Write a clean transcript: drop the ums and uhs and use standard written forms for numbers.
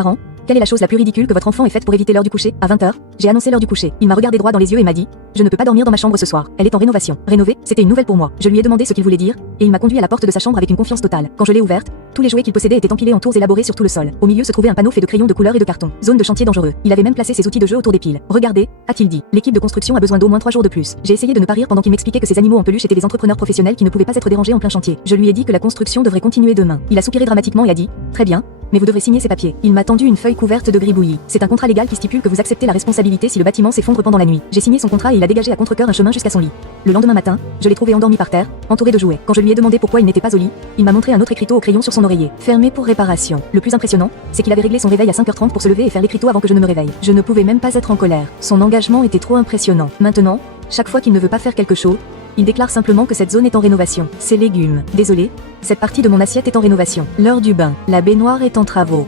Parents, quelle est la chose la plus ridicule que votre enfant ait faite pour éviter l'heure du coucher? À 20h, j'ai annoncé l'heure du coucher. Il m'a regardé droit dans les yeux et m'a dit: je ne peux pas dormir dans ma chambre ce soir. Elle est en rénovation. Rénover, c'était une nouvelle pour moi. Je lui ai demandé ce qu'il voulait dire, et il m'a conduit à la porte de sa chambre avec une confiance totale. Quand je l'ai ouverte, tous les jouets qu'il possédait étaient empilés en tours élaborés sur tout le sol. Au milieu se trouvait un panneau fait de crayons de couleur et de carton. Zone de chantier dangereux. Il avait même placé ses outils de jeu autour des piles. Regardez, a-t-il dit. L'équipe de construction a besoin d'au moins 3 jours de plus. J'ai essayé de ne pas rire pendant qu'il m'expliquait que ces animaux en peluche étaient des entrepreneurs professionnels qui ne pouvaient pas être dérangés en plein chantier. Je lui ai dit que la construction devrait continuer demain. Il a soupiré dramatiquement et a dit: très bien, mais vous devrez signer ces papiers. Il m'a tendu une feuille couverte de gribouillis. C'est un contrat légal qui stipule que vous acceptez la responsabilité si le bâtiment s'effondre pendant la nuit. J'ai signé son contrat et il a dégagé à contre-cœur un chemin jusqu'à son lit. Le lendemain matin, je l'ai trouvé endormi par terre, entouré de jouets. Quand je lui ai demandé pourquoi il n'était pas au lit, il m'a montré un autre écriteau au crayon sur son oreiller. Fermé pour réparation. Le plus impressionnant, c'est qu'il avait réglé son réveil à 5h30 pour se lever et faire l'écriteau avant que je ne me réveille. Je ne pouvais même pas être en colère. Son engagement était trop impressionnant. Maintenant, chaque fois qu'il ne veut pas faire quelque chose, il déclare simplement que cette zone est en rénovation. Ces légumes. Désolé, cette partie de mon assiette est en rénovation. L'heure du bain. La baignoire est en travaux.